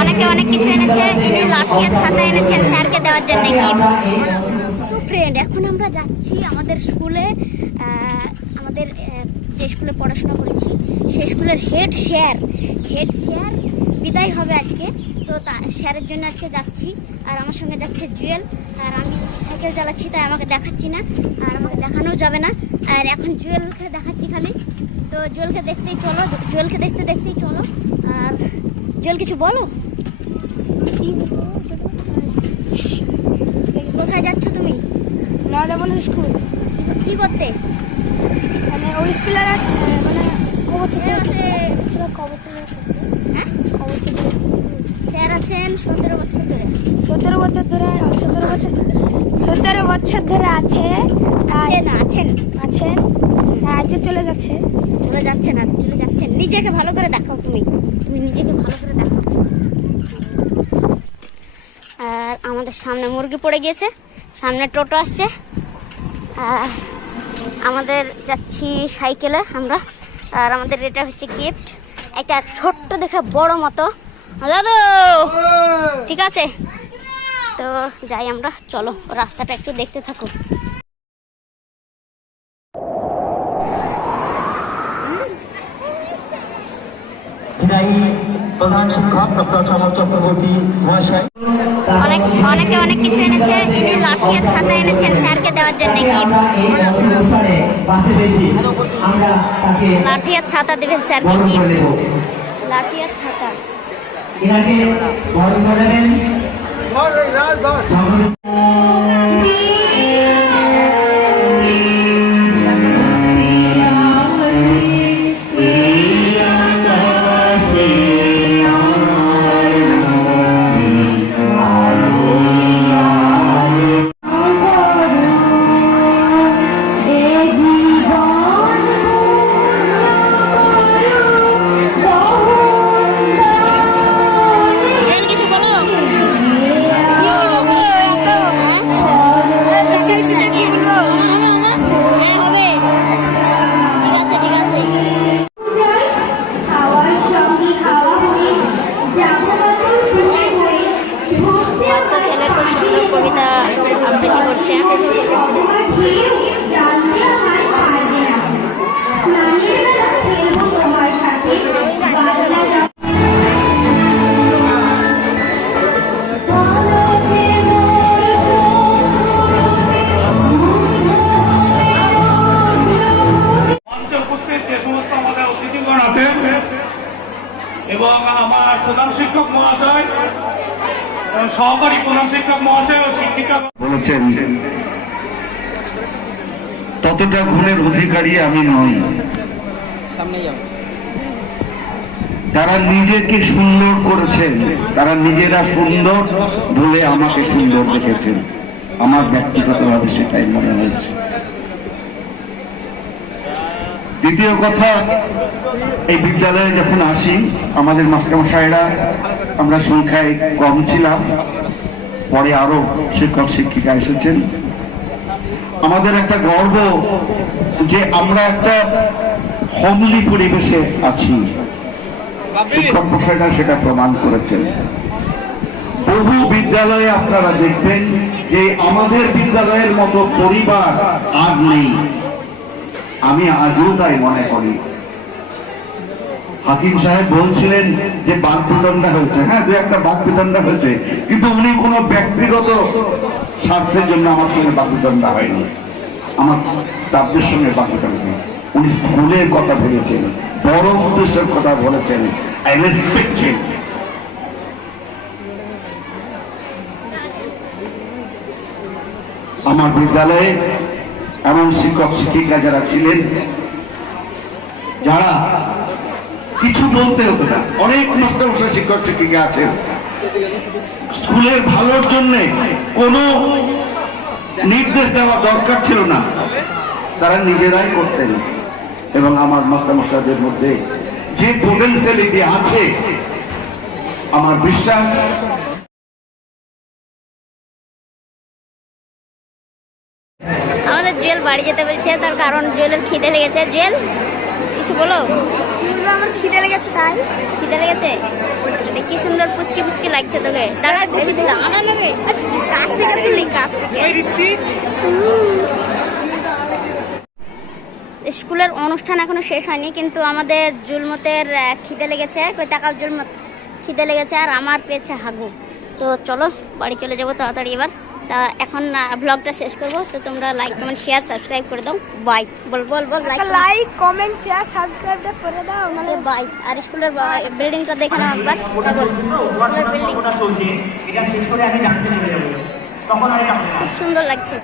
অনেক অনেকে কিছু এনেছে এনে লাঠি আর ছাতা এনেছেন স্যারকে দেওয়ার জন্য সো ফ্রেন্ড এখন আমরা যাচ্ছি আমাদের স্কুলে আমাদের যে স্কুলে পড়াশোনা করেছি, সেই স্কুলের হেড স্যার হেড স্যার বিদায় হবে আজকে। তো তা, স্যারের জন্য আজকে যাচ্ছি। আর আমার সঙ্গে যাচ্ছে জুয়েল। আর আমি সাইকেল চালাচ্ছি, তাই আমাকে দেখাচ্ছি না। আর আমাকে দেখানোও যাবে না। আর এখন জুয়েলকে দেখাচ্ছি খালি। তো জুয়েলকে দেখতেই চলো, জুয়েলকে দেখতে দেখতেই চলো। আর জুয়েল কিছু বলো? কোথায় যাচ্ছ তুমি? নদাবন স্কুল। কি করতে? মানে ওই স্কুলের মানে হ্যাঁ, হ্যাঁ? স্যার আছেন সতেরো বছর ধরে। সতেরো বছর ধরে সতেরো বছর সতেরো বছর ধরে আছে। আছেন আছেন। আছেন। আজকে চলে যাচ্ছে। চলে যাচ্ছে না, চলে যাচ্ছে। নিজেকে ভালো করে দেখাও তুমি। তুমি নিজেকে ভালো করে দেখাও। আর আমাদের সামনে মুরগি পড়ে গিয়েছে, সামনে টোটো আসছে। আর আমাদের যাচ্ছি সাইকেলে আমরা। আর আমাদের এটা হচ্ছে গিফট একটা ছোট্ট দেখে বড় মতো। দাদু, ঠিক আছে? তো যাই আমরা, চলো, রাস্তাটা একটু দেখতে থাকো। বিদায়ী প্রধান শিক্ষক ডক্টর সমর চক্রবর্তী মহাশয়। অনেক অনেকে অনেক কিছু এনেছে এনে লাঠি আর ছাতা এনেছেন স্যারকে দেওয়ার জন্য গিফট আমরা তাকে লাঠি আর ছাতা। দেবেন স্যারকে গিফট নেব লাঠি আর ছাতা এবং আমার প্রধান শিক্ষক মহাশয় এবং সহকারী প্রধান শিক্ষক মহাশয় ও শিক্ষিকা বলেছেন ততটা গুণের অধিকারী আমি নই। তারা নিজেকে সুন্দর করেছেন। তারা নিজেরা সুন্দর বলে আমাকে সুন্দর দেখেছেন। আমার ব্যক্তিগতভাবে সেটাই মনে হয়েছে। দ্বিতীয় কথা, এই বিদ্যালয়ে যখন আসি, আমাদের মাস্টারমশাইরা, আমরা সংখ্যায় কম ছিলাম। পরে আরও শিক্ষক, শিক্ষিকা এসেছেন। আমাদের একটা গর্ব যে আমরা একটা হোমলি পরিবেশে আছি। শিক্ষক সেটা প্রমাণ করেছেন। বহু বিদ্যালয়ে আপনারা দেখবেন যে আমাদের বিদ্যালয়ের মতো পরিবার আর নেই। আমি আজও তাই মনে করি। হাকিম সাহেব বলছিলেন যে বাকবিতণ্ডা হয়েছে। হ্যাঁ দু একটা বাকবিতণ্ডা হয়েছে। কিন্তু উনি কোনো ব্যক্তিগত স্বার্থের জন্য আমার সঙ্গে বাকবিতণ্ডা হয়নি। আমার তাদের সঙ্গে বাকবিতণ্ডা উনি স্কুলের কথা বলেছেন বড় উদ্দেশ্যের কথা বলেছেন আমার বিদ্যালয়ে এমন শিক্ষক, শিক্ষিকা যারা ছিলেন, যারা কিছু বলতে হতো না। অনেক মাস্টারমশাই, শিক্ষক, শিক্ষিকা আছেন। স্কুলের ভালোর জন্য কোনো নির্দেশ দেওয়া দরকার ছিল না। তারা নিজেরাই করতেন। এবং আমার মাস্টার মাস্টারমশাইদের মধ্যে যে পোটেন্সিয়ালিটি আছে, আমার বিশ্বাস জুয়েল বাড়ি যেতে বলছে তার কারণ জুয়েলের খিদে লেগেছে। জুয়েল কিছু বলো? আমার খিদে লেগেছে তাই। খিদে লেগেছে? কি সুন্দর পুচকি পুচকি লাগছে তোকে। দাঁড়া দেখি দাঁড়া। না কাছ থেকে তুলি কাছ থেকে। স্কুলের অনুষ্ঠান এখনও শেষ হয়নি কিন্তু আমাদের জুলমতের খিদে লেগেছে। কই টাকার জুলমত। খিদে লেগেছে আর আমার পেয়েছে হাগু। তো চলো বাড়ি চলে যাব তাড়াতাড়ি এবার। তা এখন ব্লগটা শেষ করব। তো তোমরা লাইক কমেন্ট শেয়ার সাবস্ক্রাইব করে দাও। বাই বল বল বল like like comment share subscribe করে দাও মানে বাই আর স্কুলের বিল্ডিংটা দেখে নাও একবার। ওয়ার্ড বিল্ডিং এটা শেষ করে আমি ডাকতে চলে যাব। তখন আর খুব সুন্দর লাগছে।